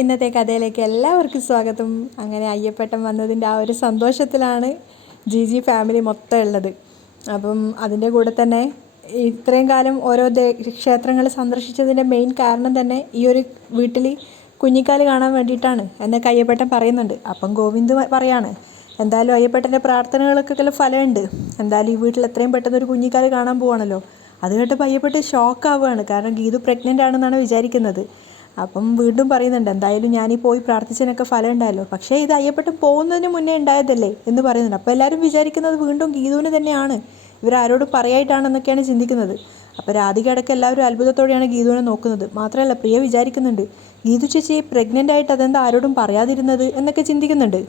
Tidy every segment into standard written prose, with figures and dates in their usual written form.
ഇന്നത്തെ കഥയിലേക്ക് എല്ലാവർക്കും സ്വാഗതം. അങ്ങനെ അയ്യപ്പേട്ടൻ വന്നതിൻ്റെ ആ ഒരു സന്തോഷത്തിലാണ് ജി ഫാമിലി മൊത്തം ഉള്ളത്. അപ്പം അതിൻ്റെ കൂടെ തന്നെ ഇത്രയും കാലം ഓരോ ക്ഷേത്രങ്ങൾ സന്ദർശിച്ചതിൻ്റെ മെയിൻ കാരണം തന്നെ ഈ ഒരു വീട്ടിൽ കുഞ്ഞിക്കാല് കാണാൻ വേണ്ടിയിട്ടാണ് എന്നൊക്കെ അയ്യപ്പേട്ടൻ പറയുന്നുണ്ട്. അപ്പം ഗോവിന്ദ് പറയാണ്, എന്തായാലും അയ്യപ്പേട്ടൻ്റെ പ്രാർത്ഥനകൾക്കൊക്കെ ഫലമുണ്ട്, എന്തായാലും ഈ വീട്ടിൽ എത്രയും പെട്ടെന്ന് ഒരു കുഞ്ഞിക്കാല് കാണാൻ പോവാണല്ലോ. അത് കേട്ടപ്പോൾ അയ്യപ്പേട്ടൻ ഷോക്കാവുകയാണ്. കാരണം ഗീതു പ്രഗ്നൻ്റ് ആണെന്നാണ് വിചാരിക്കുന്നത്. അപ്പം വീണ്ടും പറയുന്നുണ്ട്, എന്തായാലും ഞാനീ പോയി പ്രാർത്ഥിച്ചതിനൊക്കെ ഫലം ഉണ്ടായല്ലോ, പക്ഷേ ഇത് അയ്യപ്പേട്ടൻ പോകുന്നതിന് മുന്നേ ഉണ്ടായതല്ലേ എന്ന് പറയുന്നുണ്ട്. അപ്പോൾ എല്ലാവരും വിചാരിക്കുന്നത് വീണ്ടും ഗീതുവിന് തന്നെയാണ്, ഇവരാരോടും പറയായിട്ടാണെന്നൊക്കെയാണ് ചിന്തിക്കുന്നത്. അപ്പോൾ രാധികയടക്കം എല്ലാവരും അത്ഭുതത്തോടെയാണ് ഗീതുവിനെ നോക്കുന്നത്. മാത്രമല്ല പ്രിയ വിചാരിക്കുന്നുണ്ട്, ഗീതു ചേച്ചി പ്രഗ്നൻ്റ് ആയിട്ട് അതെന്താ ആരോടും പറയാതിരുന്നത് എന്നൊക്കെ ചിന്തിക്കുന്നുണ്ട്.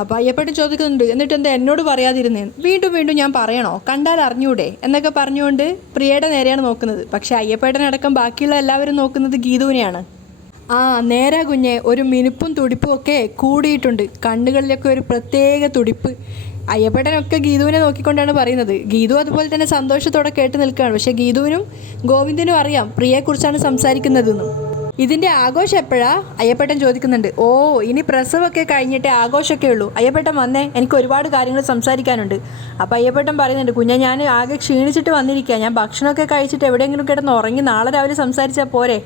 അപ്പോൾ അയ്യപ്പേട്ടൻ ചോദിക്കുന്നുണ്ട്, എന്നിട്ട് എന്താ എന്നോട് പറയാതിരുന്നേ, വീണ്ടും വീണ്ടും ഞാൻ പറയണോ, കണ്ടാൽ അറിഞ്ഞൂടെ എന്നൊക്കെ പറഞ്ഞുകൊണ്ട് പ്രിയയുടെ നേരെയാണ് നോക്കുന്നത്. പക്ഷേ അയ്യപ്പേട്ടനടക്കം ബാക്കിയുള്ള എല്ലാവരും നോക്കുന്നത് ഗീതുവിനെയാണ്. നേരാ കുഞ്ഞെ, ഒരു മിനുപ്പും തുടിപ്പും ഒക്കെ കൂടിയിട്ടുണ്ട്, കണ്ണുകളിലൊക്കെ ഒരു പ്രത്യേക തുടിപ്പ്. അയ്യപ്പേട്ടനൊക്കെ ഗീതുവിനെ നോക്കിക്കൊണ്ടാണ് പറയുന്നത്. ഗീതു അതുപോലെ തന്നെ സന്തോഷത്തോടെ കേട്ട് നിൽക്കുകയാണ്. പക്ഷേ ഗീതുവിനും ഗോവിന്ദനും അറിയാം പ്രിയയെക്കുറിച്ചാണ് സംസാരിക്കുന്നതെന്നും. ഇതിൻ്റെ ആഘോഷം എപ്പോഴാ അയ്യപ്പേട്ടൻ ചോദിക്കുന്നുണ്ട്. ഇനി പ്രസവമൊക്കെ കഴിഞ്ഞിട്ടേ ആഘോഷമൊക്കെ ഉള്ളൂ, അയ്യപ്പേട്ടൻ വന്നേ, എനിക്ക് ഒരുപാട് കാര്യങ്ങൾ സംസാരിക്കാനുണ്ട്. അപ്പോൾ അയ്യപ്പേട്ടൻ പറയുന്നുണ്ട്, കുഞ്ഞെ ഞാൻ ആകെ ക്ഷീണിച്ചിട്ട് വന്നിരിക്കുക, ഞാൻ ഭക്ഷണമൊക്കെ കഴിച്ചിട്ട് എവിടെയെങ്കിലും കിടന്ന് ഉറങ്ങി നാളെ രാവിലെ സംസാരിച്ചാൽ പോരെ.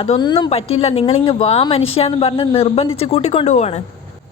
അതൊന്നും പറ്റില്ല, നിങ്ങളിങ്ങ് വാ മനുഷ്യാന്ന് പറഞ്ഞ് നിർബന്ധിച്ച് കൂട്ടിക്കൊണ്ടുപോവാണ്.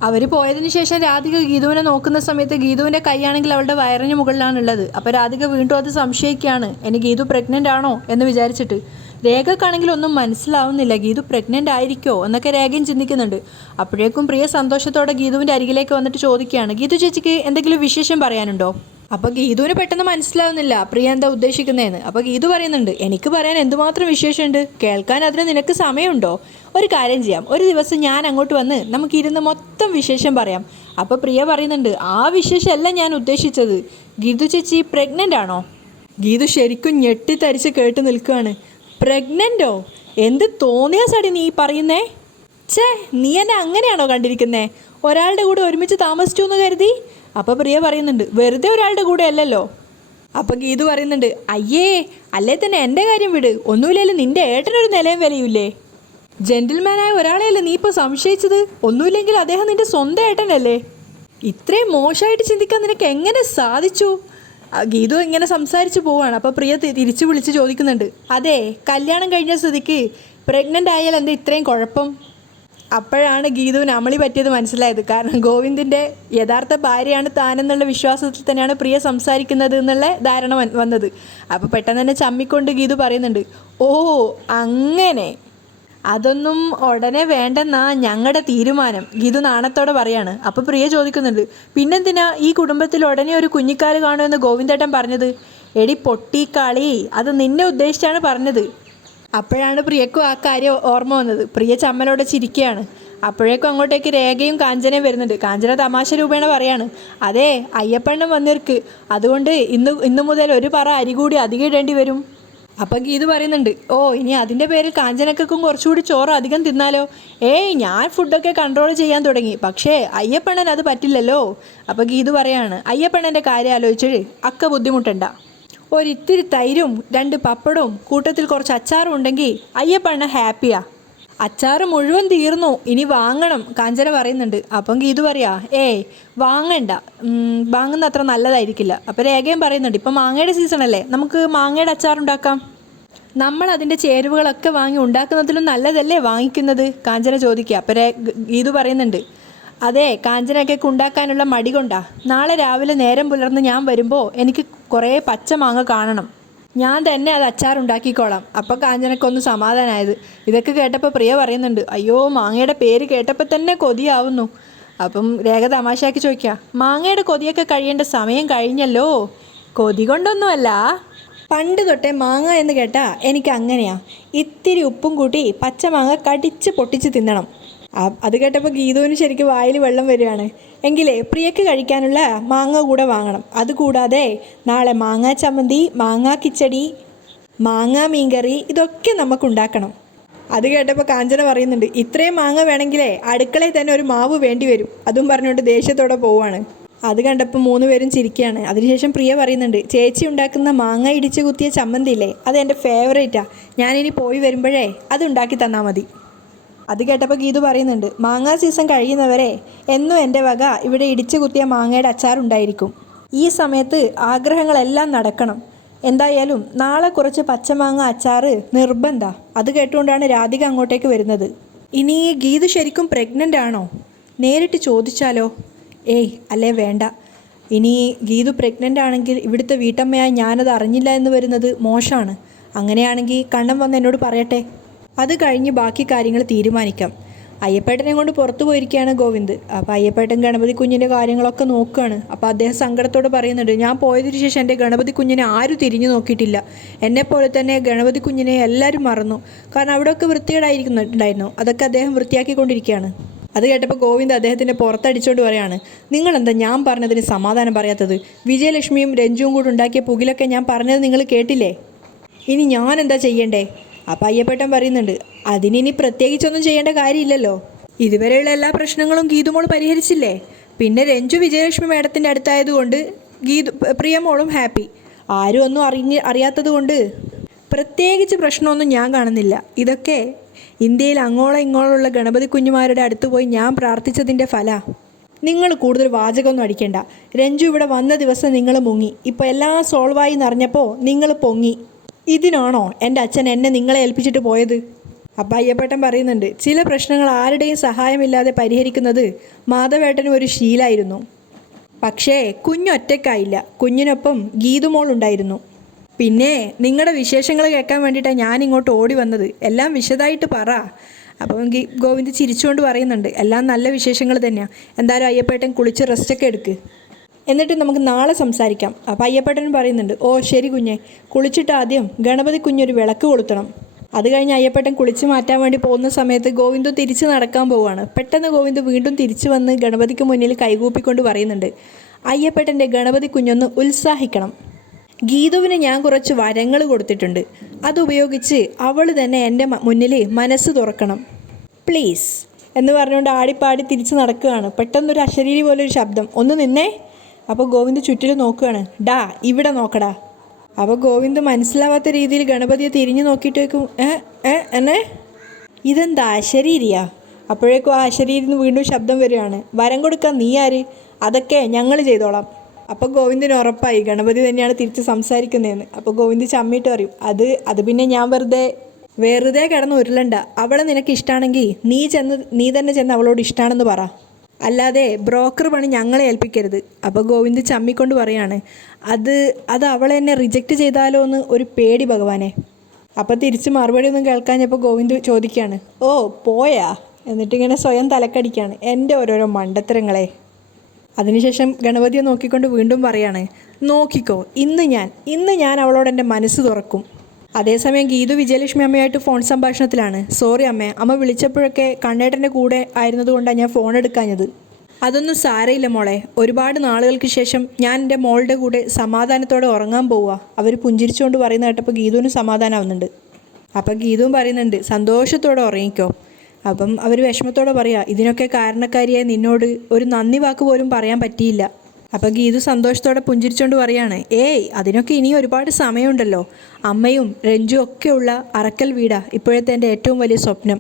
അവർ പോയതിന് ശേഷം രാധിക ഗീതുവിനെ നോക്കുന്ന സമയത്ത് ഗീതുവിൻ്റെ കൈയാണെങ്കിൽ അവളുടെ വയറിന് മുകളിലാണുള്ളത്. അപ്പോൾ രാധിക വീണ്ടും അത് സംശയിക്കുകയാണ്, ഇനി ഗീതു പ്രഗ്നൻ്റ് ആണോ എന്ന് വിചാരിച്ചിട്ട്. രേഖക്കാണെങ്കിൽ ഒന്നും മനസ്സിലാവുന്നില്ല, ഗീതു പ്രഗ്നൻ്റ് ആയിരിക്കോ എന്നൊക്കെ രേഖയും ചിന്തിക്കുന്നുണ്ട്. അപ്പോഴേക്കും പ്രിയ സന്തോഷത്തോടെ ഗീതുവിൻ്റെ അരികിലേക്ക് വന്നിട്ട് ചോദിക്കുകയാണ്, ഗീതു ചേച്ചിക്ക് എന്തെങ്കിലും വിശേഷം പറയാനുണ്ടോ? അപ്പോൾ ഗീതുവിന് പെട്ടെന്ന് മനസ്സിലാവുന്നില്ല പ്രിയ എന്താ ഉദ്ദേശിക്കുന്നതെന്ന്. അപ്പോൾ ഗീതു പറയുന്നുണ്ട്, എനിക്ക് പറയാൻ എന്തുമാത്രം വിശേഷമുണ്ട്, കേൾക്കാൻ അതിന് നിനക്ക് സമയമുണ്ടോ? ഒരു കാര്യം ചെയ്യാം, ഒരു ദിവസം ഞാൻ അങ്ങോട്ട് വന്ന് നമുക്കിരുന്ന് മൊത്തം വിശേഷം പറയാം. അപ്പോൾ പ്രിയ പറയുന്നുണ്ട്, ആ വിശേഷമല്ല ഞാൻ ഉദ്ദേശിച്ചത്, ഗീതു ചേച്ചി പ്രഗ്നൻ്റ് ആണോ? ഗീതു ശരിക്കും ഞെട്ടിത്തരിച്ച് കേട്ട് നിൽക്കുകയാണ്. പ്രഗ്നൻ്റോ? എന്ത് തോന്നിയ സടി നീ പറയുന്നേ? നീ എന്നെ അങ്ങനെയാണോ കണ്ടിരിക്കുന്നേ? ഒരാളുടെ കൂടെ ഒരുമിച്ച് താമസിച്ചു എന്ന് കരുതി? അപ്പോൾ പ്രിയ പറയുന്നുണ്ട്, വെറുതെ ഒരാളുടെ കൂടെ അല്ലല്ലോ. അപ്പോൾ ഗീതു പറയുന്നുണ്ട്, അയ്യേ അല്ലേ തന്നെ എൻ്റെ കാര്യം വിട്, ഒന്നുമില്ലല്ലോ നിൻ്റെ ഏട്ടനൊരു നിലയും വിലയില്ലേ? ജെന്റിൽമാനായ ഒരാളെയല്ലേ നീ ഇപ്പോൾ സംശയിച്ചത്? ഒന്നുമില്ലെങ്കിൽ അദ്ദേഹം നിൻ്റെ സ്വന്തം ഏട്ടനല്ലേ? ഇത്രയും മോശമായിട്ട് ചിന്തിക്കാൻ നിനക്ക് എങ്ങനെ സാധിച്ചു? ഗീതു ഇങ്ങനെ സംസാരിച്ച് പോവാണ്. അപ്പോൾ പ്രിയ തിരിച്ചു വിളിച്ച് ചോദിക്കുന്നുണ്ട്, അതെ കല്യാണം കഴിഞ്ഞ സ്ഥിതിക്ക് പ്രഗ്നൻ്റ് ആയാൽ എന്താ ഇത്രയും കുഴപ്പം? അപ്പോഴാണ് ഗീതുവിന് അമളി പറ്റിയത് മനസ്സിലായത്. കാരണം ഗോവിന്ദിൻ്റെ യഥാർത്ഥ ഭാര്യയാണ് താനെന്നുള്ള വിശ്വാസത്തിൽ തന്നെയാണ് പ്രിയ സംസാരിക്കുന്നത് എന്നുള്ള ധാരണ വന്നത്. അപ്പോൾ പെട്ടെന്ന് തന്നെ ചമ്മിക്കൊണ്ട് ഗീതു പറയുന്നുണ്ട്, അങ്ങനെ, അതൊന്നും ഉടനെ വേണ്ടെന്നാ ഞങ്ങളുടെ തീരുമാനം, ഗീതു നാണത്തോടെ പറയാണ്. അപ്പോൾ പ്രിയ ചോദിക്കുന്നുണ്ട്, പിന്നെന്തിനാ ഈ കുടുംബത്തിൽ ഉടനെ ഒരു കുഞ്ഞിക്കാല് കാണുമെന്ന് ഗോവിന്ദേട്ടൻ പറഞ്ഞത്? എടി പൊട്ടിക്കാളി, അത് നിന്നെ ഉദ്ദേശിച്ചാണ് പറഞ്ഞത്. അപ്പോഴാണ് പ്രിയക്കും ആ കാര്യം ഓർമ്മ വന്നത്. പ്രിയ ചമ്മലോടെ ചിരിക്കുകയാണ്. അപ്പോഴേക്കും അങ്ങോട്ടേക്ക് രേഖയും കാഞ്ചനയും വരുന്നുണ്ട്. കാഞ്ചന തമാശ രൂപേണ പറയാണ്, അതെ അയ്യപ്പണ്ണം വന്നിർക്ക്, അതുകൊണ്ട് ഇന്നു മുതൽ ഒരു പറ അരി കൂടി അധികം ഇടേണ്ടി വരും. അപ്പം ഗീതു പറയുന്നുണ്ട്, ഇനി അതിൻ്റെ പേരിൽ കാഞ്ചനക്കും കുറച്ചുകൂടി ചോറ് അധികം തിന്നാലോ? ഞാൻ ഫുഡൊക്കെ കൺട്രോൾ ചെയ്യാൻ തുടങ്ങി, പക്ഷേ അയ്യപ്പണ്ണൻ അത് പറ്റില്ലല്ലോ. അപ്പോൾ ഗീതു പറയാണ്, അയ്യപ്പണ്ണൻ്റെ കാര്യം ആലോചിച്ച് അക്ക ബുദ്ധിമുട്ടണ്ട, ഒരിത്തിരി തൈരും 2 പപ്പടവും കൂട്ടത്തിൽ കുറച്ച് അച്ചാറും ഉണ്ടെങ്കിൽ അയ്യപ്പണ്ണൻ ഹാപ്പിയാ. അച്ചാറ് മുഴുവൻ തീർന്നു, ഇനി വാങ്ങണം, കാഞ്ചന പറയുന്നുണ്ട്. അപ്പം ഗീതു പറയാ, വാങ്ങണ്ട, വാങ്ങുന്ന അത്ര നല്ലതായിരിക്കില്ല. അപ്പോൾ രേഖയും പറയുന്നുണ്ട്, ഇപ്പം മാങ്ങയുടെ സീസണല്ലേ, നമുക്ക് മാങ്ങയുടെ അച്ചാറുണ്ടാക്കാം. നമ്മൾ അതിൻ്റെ ചേരുവകളൊക്കെ വാങ്ങി ഉണ്ടാക്കുന്നതിലും നല്ലതല്ലേ വാങ്ങിക്കുന്നത്, കാഞ്ചന ചോദിക്കുക. അപ്പോൾ ഗീതു പറയുന്നുണ്ട്, അതെ കാഞ്ചനയൊക്കെ ഉണ്ടാക്കാനുള്ള മടി കൊണ്ടാ, നാളെ രാവിലെ നേരം പുലർന്ന് ഞാൻ വരുമ്പോൾ എനിക്ക് കുറേ പച്ച മാങ്ങ കാണണം, ഞാൻ തന്നെ അത് അച്ചാറുണ്ടാക്കിക്കോളാം. അപ്പോൾ കാഞ്ചനക്കൊന്ന് സമാധാനമായത്. ഇതൊക്കെ കേട്ടപ്പോൾ പ്രിയ പറയുന്നുണ്ട്, അയ്യോ മാങ്ങയുടെ പേര് കേട്ടപ്പോൾ തന്നെ കൊതിയാവുന്നു. അപ്പം രേഖ തമാശയാക്കി ചോദിക്കുക, മാങ്ങയുടെ കൊതിയൊക്കെ കഴിയേണ്ട സമയം കഴിഞ്ഞല്ലോ. കൊതി കൊണ്ടൊന്നുമല്ല, പണ്ട് തൊട്ടേ മാങ്ങ എന്ന് കേട്ടാൽ എനിക്ക് അങ്ങനെയാ, ഇത്തിരി ഉപ്പും കൂട്ടി പച്ചമാങ്ങ കടിച്ച് പൊട്ടിച്ച് തിന്നണം. അത് കേട്ടപ്പോൾ ഗീതുവിന് ശരിക്കും വായിൽ വെള്ളം വരികയാണ്. എങ്കിലേ പ്രിയക്ക് കഴിക്കാനുള്ള മാങ്ങ കൂടെ വാങ്ങണം. അതുകൂടാതെ നാളെ മാങ്ങാ ചമ്മന്തി, മാങ്ങാ കിച്ചടി, മാങ്ങാ മീൻകറി, ഇതൊക്കെ നമുക്കുണ്ടാക്കണം. അത് കേട്ടപ്പോൾ കാഞ്ചന പറയുന്നുണ്ട്, ഇത്രയും മാങ്ങ വേണമെങ്കിലേ അടുക്കളയിൽ തന്നെ ഒരു മാവ് വേണ്ടി വരും. അതും പറഞ്ഞുകൊണ്ട് ദേഷ്യത്തോടെ പോവാണ്. അത് കണ്ടപ്പോൾ 3 പേരും ചിരിക്കുകയാണ്. അതിനുശേഷം പ്രിയ പറയുന്നുണ്ട്, ചേച്ചി ഉണ്ടാക്കുന്ന മാങ്ങ ഇടിച്ച് കുത്തിയ ചമ്മന്തി ഇല്ലേ, അത് എൻ്റെ ഫേവറേറ്റാണ്, ഞാനിനി പോയി വരുമ്പോഴേ അത് ഉണ്ടാക്കി തന്നാൽ മതി. അത് കേട്ടപ്പോൾ ഗീതു പറയുന്നുണ്ട്, മാങ്ങാ സീസൺ കഴിയുന്നവരെ എന്നും എൻ്റെ വക ഇവിടെ ഇടിച്ചു കുത്തിയ മാങ്ങയുടെ അച്ചാറുണ്ടായിരിക്കും. ഈ സമയത്ത് ആഗ്രഹങ്ങളെല്ലാം നടക്കണം. എന്തായാലും നാളെ കുറച്ച് പച്ചമാങ്ങ അച്ചാറ് നിർബന്ധ. അത് കേട്ടുകൊണ്ടാണ് രാധിക അങ്ങോട്ടേക്ക് വരുന്നത്. ഇനി ഗീതു ശരിക്കും പ്രഗ്നൻ്റ് ആണോ? നേരിട്ട് ചോദിച്ചാലോ? ഏയ് അല്ലേ വേണ്ട. ഇനി ഗീതു പ്രഗ്നൻ്റ് ആണെങ്കിൽ ഇവിടുത്തെ വീട്ടമ്മയായി ഞാനത് അറിഞ്ഞില്ല എന്ന് വരുന്നത് മോശമാണ്. അങ്ങനെയാണെങ്കിൽ കണ്ണൻ വന്ന് എന്നോട് പറയട്ടെ. അത് കഴിഞ്ഞ് ബാക്കി കാര്യങ്ങൾ തീരുമാനിക്കാം. അയ്യപ്പേട്ടനെ കൊണ്ട് പുറത്തു പോയിരിക്കുകയാണ് ഗോവിന്ദ്. അപ്പോൾ അയ്യപ്പേട്ടൻ ഗണപതി കുഞ്ഞിൻ്റെ കാര്യങ്ങളൊക്കെ നോക്കുകയാണ്. അപ്പോൾ അദ്ദേഹം സങ്കടത്തോട് പറയുന്നുണ്ട്, ഞാൻ പോയതിനു ശേഷം എൻ്റെ ഗണപതി കുഞ്ഞിനെ ആരും തിരിഞ്ഞു നോക്കിയിട്ടില്ല. എന്നെപ്പോലെ തന്നെ ഗണപതി കുഞ്ഞിനെ എല്ലാവരും മറന്നു. കാരണം അവിടെയൊക്കെ വൃത്തികേടായിരിക്കുന്നുണ്ടായിരുന്നു. അതൊക്കെ അദ്ദേഹം വൃത്തിയാക്കിക്കൊണ്ടിരിക്കുകയാണ്. അത് കേട്ടപ്പോൾ ഗോവിന്ദ് അദ്ദേഹത്തിൻ്റെ പുറത്തടിച്ചുകൊണ്ട് പറയാണ്, നിങ്ങളെന്താ ഞാൻ പറഞ്ഞതിന് സമാധാനം പറയാത്തത്? വിജയലക്ഷ്മിയും രഞ്ജുവും കൂടെ ഉണ്ടാക്കിയ പുകിലൊക്കെ ഞാൻ പറഞ്ഞത് നിങ്ങൾ കേട്ടില്ലേ? ഇനി ഞാൻ എന്താ ചെയ്യണ്ടേ? അപ്പം അയ്യപ്പേട്ടൻ പറയുന്നുണ്ട്, അതിനി പ്രത്യേകിച്ചൊന്നും ചെയ്യേണ്ട കാര്യമില്ലല്ലോ. ഇതുവരെയുള്ള എല്ലാ പ്രശ്നങ്ങളും ഗീതുമോൾ പരിഹരിച്ചില്ലേ? പിന്നെ രഞ്ജു വിജയലക്ഷ്മി മേഡത്തിൻ്റെ അടുത്തായതുകൊണ്ട് പ്രിയമോളും ഹാപ്പി. ആരും ഒന്നും അറിയാത്തത് കൊണ്ട് പ്രത്യേകിച്ച് പ്രശ്നമൊന്നും ഞാൻ കാണുന്നില്ല. ഇതൊക്കെ ഇന്ത്യയിൽ അങ്ങോളം ഇങ്ങോളമുള്ള ഗണപതി കുഞ്ഞുമാരുടെ അടുത്ത് പോയി ഞാൻ പ്രാർത്ഥിച്ചതിൻ്റെ ഫല. നിങ്ങൾ കൂടുതൽ വാചകമൊന്നും അടിക്കേണ്ട. രഞ്ജു ഇവിടെ വന്ന ദിവസം നിങ്ങൾ മുങ്ങി. ഇപ്പോൾ എല്ലാം സോൾവായി എന്നറിഞ്ഞപ്പോൾ നിങ്ങൾ പൊങ്ങി. ഇതിനാണോ എൻ്റെ അച്ഛൻ എന്നെ നിങ്ങളെ ഏൽപ്പിച്ചിട്ട് പോയത്? അപ്പം അയ്യപ്പേട്ടൻ പറയുന്നുണ്ട്, ചില പ്രശ്നങ്ങൾ ആരുടെയും സഹായമില്ലാതെ പരിഹരിക്കുന്നത് മാധവേട്ടനും ഒരു ശീലമായിരുന്നു. പക്ഷേ കുഞ്ഞൊറ്റയ്ക്കായില്ല, കുഞ്ഞിനൊപ്പം ഗീതുമോൾ ഉണ്ടായിരുന്നു. പിന്നെ നിങ്ങളുടെ വിശേഷങ്ങൾ കേൾക്കാൻ വേണ്ടിയിട്ടാണ് ഞാൻ ഇങ്ങോട്ട് ഓടി വന്നത്. എല്ലാം വിശദമായിട്ട് പറ. അപ്പം ഗോവിന്ദ് ചിരിച്ചുകൊണ്ട് പറയുന്നുണ്ട്, എല്ലാം നല്ല വിശേഷങ്ങൾ തന്നെയാണ്. എന്തായാലും അയ്യപ്പേട്ടൻ കുളിച്ച് റെസ്റ്റൊക്കെ എടുക്ക്, എന്നിട്ട് നമുക്ക് നാളെ സംസാരിക്കാം. അപ്പം അയ്യപ്പേട്ടൻ പറയുന്നുണ്ട്, ഓ ശരി കുഞ്ഞെ. കുളിച്ചിട്ട് ആദ്യം ഗണപതി കുഞ്ഞൊരു വിളക്ക് കൊളുത്തണം. അത് കഴിഞ്ഞ് അയ്യപ്പേട്ടൻ കുളിച്ച് മാറ്റാൻ വേണ്ടി പോകുന്ന സമയത്ത് ഗോവിന്ദു തിരിച്ച് നടക്കാൻ പോവുകയാണ്. പെട്ടെന്ന് ഗോവിന്ദു വീണ്ടും തിരിച്ചു വന്ന് ഗണപതിക്ക് മുന്നിൽ കൈകൂപ്പിക്കൊണ്ട് പറയുന്നുണ്ട്, അയ്യപ്പേട്ടൻ്റെ ഗണപതി കുഞ്ഞൊന്ന് ഉത്സാഹിക്കണം. ഗീതുവിന് ഞാൻ കുറച്ച് വരങ്ങൾ കൊടുത്തിട്ടുണ്ട്. അതുപയോഗിച്ച് അവൾ തന്നെ എൻ്റെ മുന്നിൽ മനസ്സ് തുറക്കണം പ്ലീസ് എന്ന് പറഞ്ഞുകൊണ്ട് ആടിപ്പാടി തിരിച്ച് നടക്കുകയാണ്. പെട്ടെന്നൊരു അശരീരി പോലൊരു ശബ്ദം, ഒന്ന് നിന്നേ. അപ്പോൾ ഗോവിന്ദ് ചുറ്റിലും നോക്കുകയാണ്. ഡാ ഇവിടെ നോക്കടാ. അപ്പോൾ ഗോവിന്ദ് മനസ്സിലാവാത്ത രീതിയിൽ ഗണപതിയെ തിരിഞ്ഞു നോക്കിയിട്ടേക്കും, എന്നെ ഇതെന്താ അശരീരിയാ? അപ്പോഴേക്കും ആ അശരീരിന്ന് വീണ്ടും ശബ്ദം വരികയാണ്, വരം കൊടുക്കാൻ നീ ആര്? അതൊക്കെ ഞങ്ങൾ ചെയ്തോളാം. അപ്പോൾ ഗോവിന്ദിന് ഉറപ്പായി ഗണപതി തന്നെയാണ് തിരിച്ച് സംസാരിക്കുന്നതെന്ന്. അപ്പോൾ ഗോവിന്ദ് ചമ്മിയിട്ട് പറയും, അത് പിന്നെ ഞാൻ വെറുതെ കിടന്ന് ഉരുളണ്ട. അവളെ നിനക്ക് ഇഷ്ടമാണെങ്കിൽ നീ തന്നെ ചെന്ന് അവളോട് ഇഷ്ടമാണെന്ന് പറ, അല്ലാതെ ബ്രോക്കർ പണി ഞങ്ങളെ ഏൽപ്പിക്കരുത്. അപ്പോൾ ഗോവിന്ദ് ചമ്മിക്കൊണ്ട് പറയാണ്, അത് അവളെ എന്നെ റിജക്റ്റ് ചെയ്താലോ എന്ന് ഒരു പേടി ഭഗവാനെ. അപ്പോൾ തിരിച്ച് മറുപടി ഒന്നും കേൾക്കാഞ്ഞപ്പോൾ ഗോവിന്ദ് ചോദിക്കുകയാണ്, ഓ പോയാ? എന്നിട്ടിങ്ങനെ സ്വയം തലക്കടിക്കുകയാണ്, എൻ്റെ ഓരോരോ മണ്ടത്തരങ്ങളെ. അതിനുശേഷം ഗണപതിയെ നോക്കിക്കൊണ്ട് വീണ്ടും പറയാണ്, നോക്കിക്കോ, ഇന്ന് ഞാൻ അവളോട് എൻ്റെ മനസ്സ് തുറക്കും. അതേസമയം ഗീതു വിജയലക്ഷ്മി അമ്മയായിട്ട് ഫോൺ സംഭാഷണത്തിലാണ്. സോറി അമ്മ വിളിച്ചപ്പോഴൊക്കെ കണ്ണേട്ടൻ്റെ കൂടെ ആയിരുന്നതുകൊണ്ടാണ് ഞാൻ ഫോൺ എടുക്കാഞ്ഞത്. അതൊന്നും സാരയില്ല മോളെ. ഒരുപാട് നാളുകൾക്ക് ശേഷം ഞാൻ എൻ്റെ മോളുടെ കൂടെ സമാധാനത്തോടെ ഉറങ്ങാൻ പോവുക. അവർ പുഞ്ചിരിച്ചുകൊണ്ട് പറയുന്ന കേട്ടപ്പോൾ ഗീതുവിന് സമാധാനമാവുന്നുണ്ട്. അപ്പം ഗീതുവും പറയുന്നുണ്ട്, സന്തോഷത്തോടെ ഉറങ്ങിക്കോ. അപ്പം അവർ വിഷമത്തോടെ പറയാ, ഇതിനൊക്കെ കാരണക്കാരിയായ നിന്നോട് ഒരു നന്ദി വാക്ക് പോലും പറയാൻ പറ്റിയില്ല. അപ്പം ഗീതു സന്തോഷത്തോടെ പുഞ്ചിരിച്ചുകൊണ്ട് പറയാണ്, ഏയ് അതിനൊക്കെ ഇനി ഒരുപാട് സമയമുണ്ടല്ലോ. അമ്മയും രഞ്ജു ഒക്കെ ഉള്ള അറക്കൽ വീടാ ഇപ്പോഴത്തെ എൻ്റെ ഏറ്റവും വലിയ സ്വപ്നം.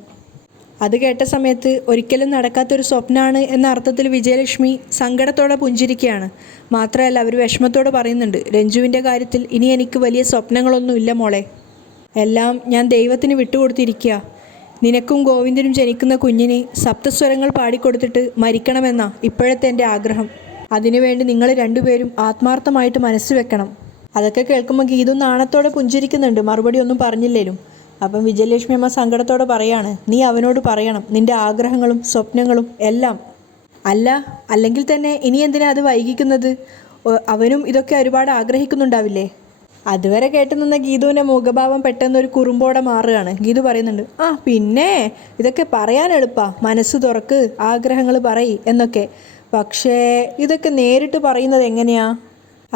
അത് കേട്ട സമയത്ത് ഒരിക്കലും നടക്കാത്തൊരു സ്വപ്നമാണ് എന്ന അർത്ഥത്തിൽ വിജയലക്ഷ്മി സങ്കടത്തോടെ പുഞ്ചിരിക്കുകയാണ്. മാത്രമല്ല അവർ വിഷമത്തോടെ പറയുന്നുണ്ട്, രഞ്ജുവിൻ്റെ കാര്യത്തിൽ ഇനി എനിക്ക് വലിയ സ്വപ്നങ്ങളൊന്നുമില്ല മോളെ. എല്ലാം ഞാൻ ദൈവത്തിന് വിട്ടുകൊടുത്തിരിക്കുക. നിനക്കും ഗോവിന്ദനും ജനിക്കുന്ന കുഞ്ഞിന് സപ്തസ്വരങ്ങൾ പാടിക്കൊടുത്തിട്ട് മരിക്കണമെന്നാ ഇപ്പോഴത്തെ എൻ്റെ ആഗ്രഹം. അതിനുവേണ്ടി നിങ്ങൾ രണ്ടുപേരും ആത്മാർത്ഥമായിട്ട് മനസ്സ് വെക്കണം. അതൊക്കെ കേൾക്കുമ്പോൾ ഗീതു നാണത്തോടെ പുഞ്ചിരിക്കുന്നുണ്ട്, മറുപടി ഒന്നും പറഞ്ഞില്ലേലും. അപ്പം വിജയലക്ഷ്മി അമ്മ സങ്കടത്തോടെ പറയാണ്, നീ അവനോട് പറയണം നിൻ്റെ ആഗ്രഹങ്ങളും സ്വപ്നങ്ങളും എല്ലാം. അല്ലെങ്കിൽ തന്നെ ഇനി എന്തിനാ അത് വൈകിക്കുന്നത്? അവനും ഇതൊക്കെ ഒരുപാട് ആഗ്രഹിക്കുന്നുണ്ടാവില്ലേ? അതുവരെ കേട്ടു നിന്ന ഗീതുവിൻ്റെ മുഖഭാവം പെട്ടെന്നൊരു കുറുമ്പോടെ മാറുകയാണ്. ഗീതു പറയുന്നുണ്ട്, പിന്നെ ഇതൊക്കെ പറയാൻ എളുപ്പാ, മനസ്സ് തുറക്ക്, ആഗ്രഹങ്ങൾ പറയ് എന്നൊക്കെ. പക്ഷേ ഇതൊക്കെ നേരിട്ട് പറയുന്നത് എങ്ങനെയാ?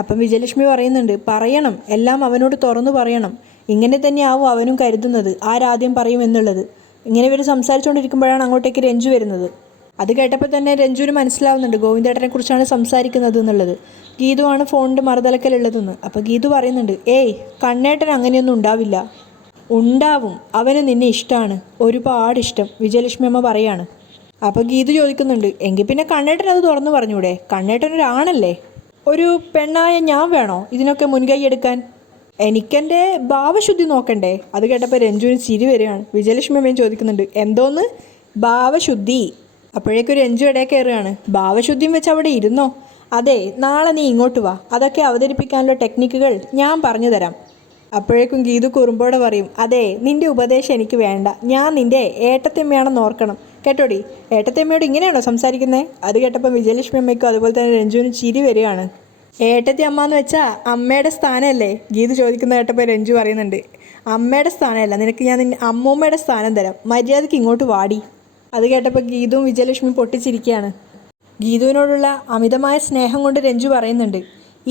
അപ്പം വിജയലക്ഷ്മി പറയുന്നുണ്ട്, പറയണം, എല്ലാം അവനോട് തുറന്നു പറയണം. ഇങ്ങനെ തന്നെയാവും അവനും കരുതുന്നത് ആരാദ്യം പറയും എന്നുള്ളത്. ഇങ്ങനെ ഇവർ സംസാരിച്ചുകൊണ്ടിരിക്കുമ്പോഴാണ് അങ്ങോട്ടേക്ക് രഞ്ജു വരുന്നത്. അത് കേട്ടപ്പോൾ തന്നെ രഞ്ജുവിന് മനസ്സിലാവുന്നുണ്ട് ഗോവിന്ദേട്ടനെ കുറിച്ചാണ് സംസാരിക്കുന്നത് എന്നുള്ളത്. ഗീതുവാണ് ഫോണിൻ്റെ മറുതലക്കലുള്ളതെന്ന്. അപ്പോൾ ഗീതു പറയുന്നുണ്ട്, ഏയ് കണ്ണേട്ടൻ അങ്ങനെയൊന്നും ഉണ്ടാവില്ല. ഉണ്ടാവും, അവന് നിന്നെ ഇഷ്ടമാണ്, ഒരുപാട് ഇഷ്ടം, വിജയലക്ഷ്മി അമ്മ പറയാണ്. അപ്പോൾ ഗീതു ചോദിക്കുന്നുണ്ട്, എങ്കിൽ പിന്നെ കണ്ണേട്ടൻ അത് തുറന്നു പറഞ്ഞൂടെ? കണ്ണേട്ടനൊരാണല്ലേ? ഒരു പെണ്ണായ ഞാൻ വേണോ ഇതിനൊക്കെ മുൻകൈ എടുക്കാൻ? എനിക്കെൻ്റെ ഭാവശുദ്ധി നോക്കണ്ടേ? അത് കേട്ടപ്പോൾ രഞ്ജുവിന് ചിരി വരികയാണ്. വിജയലക്ഷ്മി അമ്മയും ചോദിക്കുന്നുണ്ട്, എന്തോന്ന് ഭാവശുദ്ധി? അപ്പോഴേക്കും രഞ്ജു ഇടയിൽ കയറുകയാണ്. ഭാവശുദ്ധിയും വെച്ച് അവിടെ ഇരുന്നോ? അതെ, നാളെ നീ ഇങ്ങോട്ട് വാ, അതൊക്കെ അവതരിപ്പിക്കാനുള്ള ടെക്നിക്കുകൾ ഞാൻ പറഞ്ഞു തരാം. അപ്പോഴേക്കും ഗീതു കുറുമ്പോടെ പറയും, അതെ, നിന്റെ ഉപദേശം എനിക്ക് വേണ്ട, ഞാൻ നിന്റെ ഏട്ടത്തിയമ്മയാണെന്ന് ഓർക്കണം കേട്ടോടി. ഏട്ടത്തിയമ്മയോട് ഇങ്ങനെയാണോ സംസാരിക്കുന്നത്? അത് കേട്ടപ്പോൾ വിജയലക്ഷ്മി അമ്മയ്ക്കും അതുപോലെ തന്നെ രഞ്ജുവിനും ചിരി വരികയാണ്. ഏട്ടത്തി അമ്മ എന്ന് വെച്ചാൽ അമ്മയുടെ സ്ഥാനമല്ലേ? ഗീതു ചോദിക്കുന്ന കേട്ടപ്പോൾ രഞ്ജു പറയുന്നുണ്ട്, അമ്മയുടെ സ്ഥാനമല്ല, നിനക്ക് ഞാൻ നിന്റെ അമ്മൂമ്മയുടെ സ്ഥാനം തരാം, മര്യാദയ്ക്ക് ഇങ്ങോട്ട് വാടി. അത് കേട്ടപ്പോൾ ഗീതുവും വിജയലക്ഷ്മി പൊട്ടിച്ചിരിക്കുകയാണ്. ഗീതുവിനോടുള്ള അമിതമായ സ്നേഹം കൊണ്ട് രഞ്ജു പറയുന്നുണ്ട്,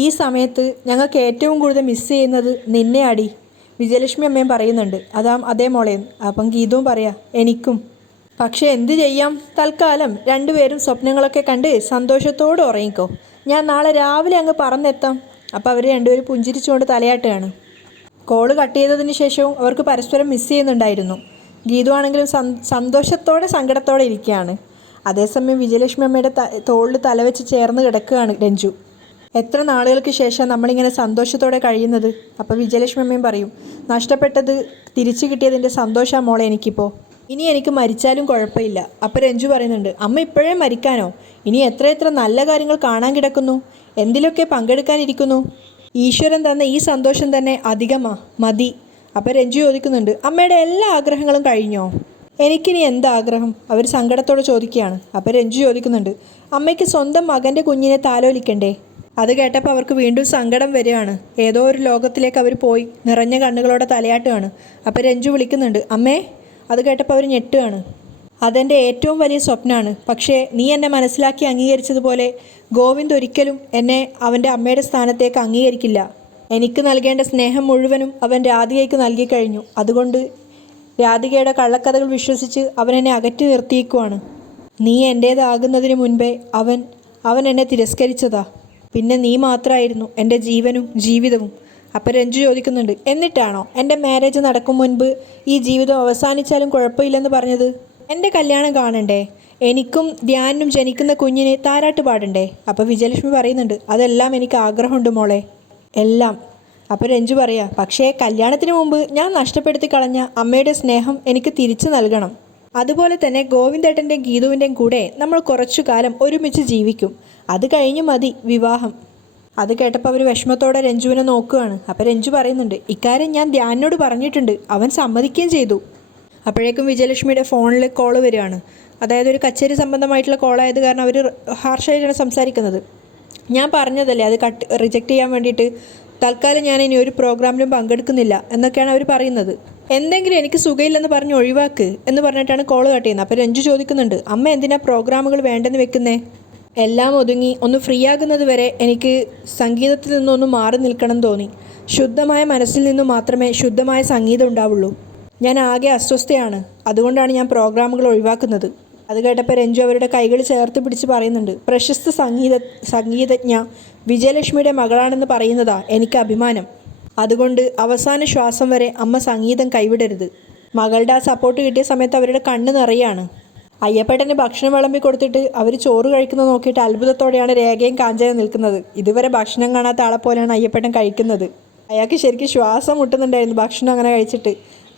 ഈ സമയത്ത് ഞങ്ങൾക്ക് ഏറ്റവും കൂടുതൽ മിസ് ചെയ്യുന്നത് നിന്നെ അടി. വിജയലക്ഷ്മി അമ്മയും പറയുന്നുണ്ട്, അതേ മോളെയും. അപ്പം ഗീതുവും പറയാം, എനിക്കും. പക്ഷെ എന്ത് ചെയ്യാം, തൽക്കാലം രണ്ടുപേരും സ്വപ്നങ്ങളൊക്കെ കണ്ട് സന്തോഷത്തോടെ ഉറങ്ങിക്കോ, ഞാൻ നാളെ രാവിലെ അങ്ങ് പറന്നെത്താം. അപ്പോൾ അവർ രണ്ടുപേരും പുഞ്ചിരിച്ചുകൊണ്ട് തലയാട്ടുകയാണ്. കോള് കട്ട് ചെയ്തതിന് ശേഷവും അവർക്ക് പരസ്പരം മിസ് ചെയ്യുന്നുണ്ടായിരുന്നു. ഗീതു ആണെങ്കിലും സന്തോഷത്തോടെ സങ്കടത്തോടെ ഇരിക്കുകയാണ്. അതേസമയം വിജയലക്ഷ്മി അമ്മയുടെ തോളിൽ തലവെച്ച് ചേർന്ന് കിടക്കുകയാണ് രഞ്ജു. എത്ര നാളുകൾക്ക് ശേഷം നമ്മളിങ്ങനെ സന്തോഷത്തോടെ കഴിയുന്നത്? അപ്പോൾ വിജയലക്ഷ്മി അമ്മയും പറയും, നഷ്ടപ്പെട്ടത് തിരിച്ചു കിട്ടിയതിൻ്റെ സന്തോഷമാണ് മോളെ എനിക്കിപ്പോൾ. ഇനി എനിക്ക് മരിച്ചാലും കുഴപ്പമില്ല. അപ്പോൾ രഞ്ജു പറയുന്നുണ്ട്, അമ്മ ഇപ്പോഴേ മരിക്കാനോ? ഇനി എത്ര നല്ല കാര്യങ്ങൾ കാണാൻ കിടക്കുന്നു, എന്തിലൊക്കെ പങ്കെടുക്കാനിരിക്കുന്നു. ഈശ്വരൻ തന്ന ഈ സന്തോഷം തന്നെ മതി. അപ്പോൾ രഞ്ജു ചോദിക്കുന്നുണ്ട്, അമ്മയുടെ എല്ലാ ആഗ്രഹങ്ങളും കഴിഞ്ഞോ? എനിക്കിനി എന്താഗ്രഹം? അവർ സങ്കടത്തോടെ ചോദിക്കുകയാണ്. അപ്പോൾ രഞ്ജു ചോദിക്കുന്നുണ്ട്, അമ്മയ്ക്ക് സ്വന്തം മകൻ്റെ കുഞ്ഞിനെ താലോലിക്കണ്ടേ? അത് കേട്ടപ്പോൾ അവർക്ക് വീണ്ടും സങ്കടം വരികയാണ്. ഏതോ ഒരു ലോകത്തിലേക്ക് അവർ പോയി നിറഞ്ഞ കണ്ണുകളോടെ തലയാട്ടുകയാണ്. അപ്പോൾ രഞ്ജു വിളിക്കുന്നുണ്ട്, അമ്മേ. അത് കേട്ടപ്പോൾ അവർ ഞെട്ടുകയാണ്. അതെൻ്റെ ഏറ്റവും വലിയ സ്വപ്നമാണ്. പക്ഷേ നീ എന്നെ മനസ്സിലാക്കി അംഗീകരിച്ചതുപോലെ ഗോവിന്ദ് ഒരിക്കലും എന്നെ അവൻ്റെ അമ്മയുടെ സ്ഥാനത്തേക്ക് അംഗീകരിക്കില്ല. എനിക്ക് നൽകേണ്ട സ്നേഹം മുഴുവനും അവൻ രാധികയ്ക്ക് നൽകിക്കഴിഞ്ഞു. അതുകൊണ്ട് രാധികയുടെ കള്ളക്കഥകൾ വിശ്വസിച്ച് അവൻ എന്നെ അകറ്റി നിർത്തിയേക്കുവാണ്. നീ എൻ്റേതാകുന്നതിന് മുൻപേ അവൻ എന്നെ തിരസ്കരിച്ചതാ. പിന്നെ നീ മാത്രമായിരുന്നു എൻ്റെ ജീവനും ജീവിതവും. അപ്പോൾ രഞ്ജു ചോദിക്കുന്നുണ്ട്, എന്നിട്ടാണോ എൻ്റെ മാരേജ് നടക്കും മുൻപ് ഈ ജീവിതം അവസാനിച്ചാലും കുഴപ്പമില്ലെന്ന് പറഞ്ഞത്? എൻ്റെ കല്യാണം കാണണ്ടേ? എനിക്കും ധ്യാനും ജനിക്കുന്ന കുഞ്ഞിനെ താരാട്ട് പാടണ്ടേ? അപ്പോൾ വിജയലക്ഷ്മി പറയുന്നുണ്ട്, അതെല്ലാം എനിക്ക് ആഗ്രഹമുണ്ട് മോളെ, എല്ലാം. അപ്പോൾ രഞ്ജു പറയാ, പക്ഷേ കല്യാണത്തിന് മുമ്പ് ഞാൻ നഷ്ടപ്പെടുത്തി കളഞ്ഞ അമ്മയുടെ സ്നേഹം എനിക്ക് തിരിച്ചു നൽകണം. അതുപോലെ തന്നെ ഗോവിന്ദേട്ടൻ്റെയും ഗീതുവിൻ്റെയും കൂടെ നമ്മൾ കുറച്ചു കാലം ഒരുമിച്ച് ജീവിക്കും. അത് കഴിഞ്ഞ് മതി വിവാഹം. അത് കേട്ടപ്പോൾ അവർ വിഷമത്തോടെ രഞ്ജുവിനെ നോക്കുകയാണ്. അപ്പോൾ രഞ്ജു പറയുന്നുണ്ട്, ഇക്കാര്യം ഞാൻ ധ്യാനോട് പറഞ്ഞിട്ടുണ്ട്, അവൻ സമ്മതിക്കുകയും ചെയ്തു. അപ്പോഴേക്കും വിജയലക്ഷ്മിയുടെ ഫോണിൽ കോള് വരികയാണ്. അതായത് ഒരു കച്ചേരി സംബന്ധമായിട്ടുള്ള കോളായത് കാരണം അവർ ഹാർഷായിട്ടാണ് സംസാരിക്കുന്നത്. ഞാൻ പറഞ്ഞതല്ലേ അത് റിജക്റ്റ് ചെയ്യാൻ വേണ്ടിയിട്ട്, തൽക്കാലം ഞാൻ ഇനി ഒരു പ്രോഗ്രാമിലും പങ്കെടുക്കുന്നില്ല എന്നൊക്കെയാണ് അവർ പറയുന്നത്. എന്തെങ്കിലും എനിക്ക് സുഖമില്ലെന്ന് പറഞ്ഞ് ഒഴിവാക്ക് എന്ന് പറഞ്ഞിട്ടാണ് കോള് കട്ട് ചെയ്യുന്നത്. അപ്പോൾ രഞ്ജു ചോദിക്കുന്നുണ്ട്, അമ്മ എന്തിനാ പ്രോഗ്രാമുകൾ വേണ്ടെന്ന് വെക്കുന്നേ? എല്ലാം ഒതുങ്ങി ഒന്ന് ഫ്രീ ആകുന്നത് വരെ എനിക്ക് സംഗീതത്തിൽ നിന്നൊന്ന് മാറി നിൽക്കണം തോന്നി. ശുദ്ധമായ മനസ്സിൽ നിന്നും മാത്രമേ ശുദ്ധമായ സംഗീതം ഉണ്ടാവുള്ളൂ. ഞാൻ ആകെ അസ്വസ്ഥയാണ്, അതുകൊണ്ടാണ് ഞാൻ പ്രോഗ്രാമുകൾ ഒഴിവാക്കുന്നത്. അത് കേട്ടപ്പോൾ രഞ്ജു അവരുടെ കൈകൾ ചേർത്ത് പിടിച്ച് പറയുന്നുണ്ട്, പ്രശസ്ത സംഗീതജ്ഞ വിജയലക്ഷ്മിയുടെ മകളാണെന്ന് പറയുന്നതാ എനിക്ക് അഭിമാനം. അതുകൊണ്ട് അവസാന ശ്വാസം വരെ അമ്മ സംഗീതം കൈവിടരുത്. മകളുടെ ആ സപ്പോർട്ട് കിട്ടിയ സമയത്ത് അവരുടെ കണ്ണ് നിറയാണ്. അയ്യപ്പേട്ടന് ഭക്ഷണം വിളമ്പി കൊടുത്തിട്ട് അവർ ചോറ് കഴിക്കുന്നത് നോക്കിയിട്ട് അത്ഭുതത്തോടെയാണ് രേഖയും കാഞ്ചനയും നിൽക്കുന്നത്. ഇതുവരെ ഭക്ഷണം കാണാത്ത ആളെ പോലെയാണ് അയ്യപ്പേട്ടൻ കഴിക്കുന്നത്. അയാൾക്ക് ശരിക്കും ശ്വാസം മുട്ടുന്നുണ്ടായിരുന്നു ഭക്ഷണം അങ്ങനെ കഴിച്ചിട്ട്.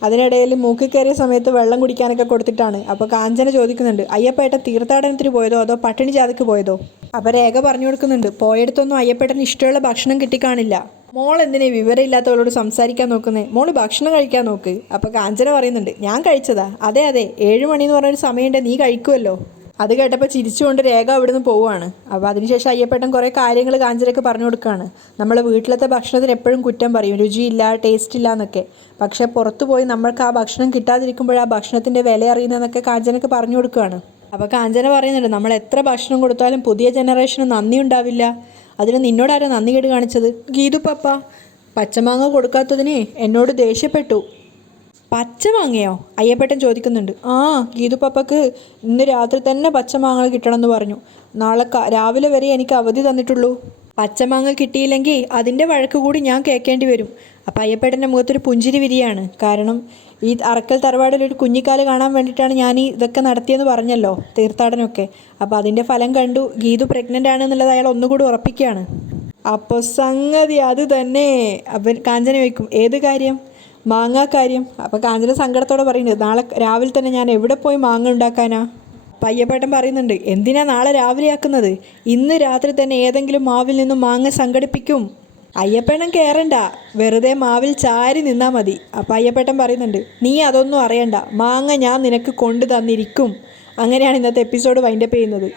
അതിനിടയിൽ മൂക്കിൽ കയറിയ സമയത്ത് വെള്ളം കുടിക്കാനൊക്കെ കൊടുത്തിട്ടാണ്. അപ്പോൾ കാഞ്ചന ചോദിക്കുന്നുണ്ട്, അയ്യപ്പേട്ടൻ തീർത്ഥാടനത്തിന് പോയതോ അതോ പട്ടിണി ജാതയ്ക്ക് പോയതോ? അപ്പോൾ രേഖ പറഞ്ഞു കൊടുക്കുന്നുണ്ട്, പോയടത്തൊന്നും അയ്യപ്പേട്ടന് ഇഷ്ടമുള്ള ഭക്ഷണം കിട്ടിക്കാണില്ല. മോൾ എന്തിനേ വിവരമില്ലാത്തവളോട് സംസാരിക്കാൻ നോക്കുന്നേ? മോള് ഭക്ഷണം കഴിക്കാൻ നോക്ക്. അപ്പോൾ കാഞ്ചന പറയുന്നുണ്ട്, ഞാൻ കഴിച്ചതാ. അതെ 7 മണി എന്ന് പറഞ്ഞൊരു സമയമുണ്ട്, നീ കഴിക്കുമല്ലോ. അത് കേട്ടപ്പോൾ ചിരിച്ചുകൊണ്ട് രേഖ അവിടുന്ന് പോവുകയാണ്. അപ്പോൾ അതിനുശേഷം അയ്യപ്പേട്ടൻ കുറേ കാര്യങ്ങൾ കാഞ്ചനയ്ക്ക് പറഞ്ഞു കൊടുക്കുകയാണ്. നമ്മൾ വീട്ടിലത്തെ ഭക്ഷണത്തിന് എപ്പോഴും കുറ്റം പറയും, രുചിയില്ല, ടേസ്റ്റ് ഇല്ല എന്നൊക്കെ. പക്ഷേ പുറത്തു പോയി നമ്മൾക്ക് ആ ഭക്ഷണം കിട്ടാതിരിക്കുമ്പോൾ ആ ഭക്ഷണത്തിൻ്റെ വില അറിയുന്നതെന്നൊക്കെ കാഞ്ചനയ്ക്ക് പറഞ്ഞു കൊടുക്കുകയാണ്. അപ്പോൾ കാഞ്ചന പറയുന്നുണ്ട്, നമ്മൾ എത്ര ഭക്ഷണം കൊടുത്താലും പുതിയ ജനറേഷന് നന്ദി ഉണ്ടാവില്ല. അതിന് നിന്നോടാരാ നന്ദി കേട് കാണിച്ചത്? ഗീതു പപ്പ പച്ചമാങ്ങ കൊടുക്കാത്തതിന് എന്നോട് ദേഷ്യപ്പെട്ടു. പച്ചമാങ്ങയോ? അയ്യപ്പേട്ടൻ ചോദിക്കുന്നുണ്ട്. ഗീതു പപ്പക്ക് ഇന്ന് രാത്രി തന്നെ പച്ചമാങ്ങ കിട്ടണമെന്ന് പറഞ്ഞു. നാളെ രാവിലെ വരെ എനിക്ക് അവധി തന്നിട്ടുള്ളൂ. പച്ചമാങ്ങ കിട്ടിയില്ലെങ്കിൽ അതിൻ്റെ വഴക്ക് കൂടി ഞാൻ കേൾക്കേണ്ടി വരും. അപ്പം അയ്യപ്പേട്ടൻ്റെ മുഖത്തൊരു പുഞ്ചിരി വിരിയാണ്. കാരണം ഈ അറക്കൽ തറവാടിലൊരു കുഞ്ഞിക്കാല് കാണാൻ വേണ്ടിയിട്ടാണ് ഞാൻ ഈ ഇതൊക്കെ നടത്തിയെന്ന് പറഞ്ഞല്ലോ, തീർത്ഥാടനമൊക്കെ. അപ്പോൾ അതിൻ്റെ ഫലം കണ്ടു ഗീതു പ്രഗ്നൻ്റ് ആണെന്നുള്ളത് അയാൾ ഒന്നുകൂടി ഉറപ്പിക്കുകയാണ്. അപ്പോൾ സംഗതി അത് തന്നെ. അപ്പം കാഞ്ചന ചോദിക്കും, ഏത് കാര്യം? മാങ്ങാ കാര്യം. അപ്പോൾ കാഞ്ചന സങ്കടത്തോടെ പറയുന്നത്, നാളെ രാവിലെ തന്നെ ഞാൻ എവിടെ പോയി മാങ്ങ ഉണ്ടാക്കാനാ? അപ്പം അയ്യപ്പേട്ടൻ പറയുന്നുണ്ട്, എന്തിനാ നാളെ രാവിലെ ആക്കുന്നത്? ഇന്ന് രാത്രി തന്നെ ഏതെങ്കിലും മാവിൽ നിന്നും മാങ്ങ സംഘടിപ്പിക്കും. അയ്യപ്പേട്ടൻ കയറണ്ട, വെറുതെ മാവിൽ ചാരി നിന്നാൽ മതി. അപ്പം അയ്യപ്പേട്ടൻ പറയുന്നുണ്ട്, നീ അതൊന്നും അറിയണ്ട, മാങ്ങ ഞാൻ നിനക്ക് കൊണ്ടു തന്നിരിക്കും. അങ്ങനെയാണ് ഇന്നത്തെ എപ്പിസോഡ് വൈൻഡപ്പ് ചെയ്യുന്നത്.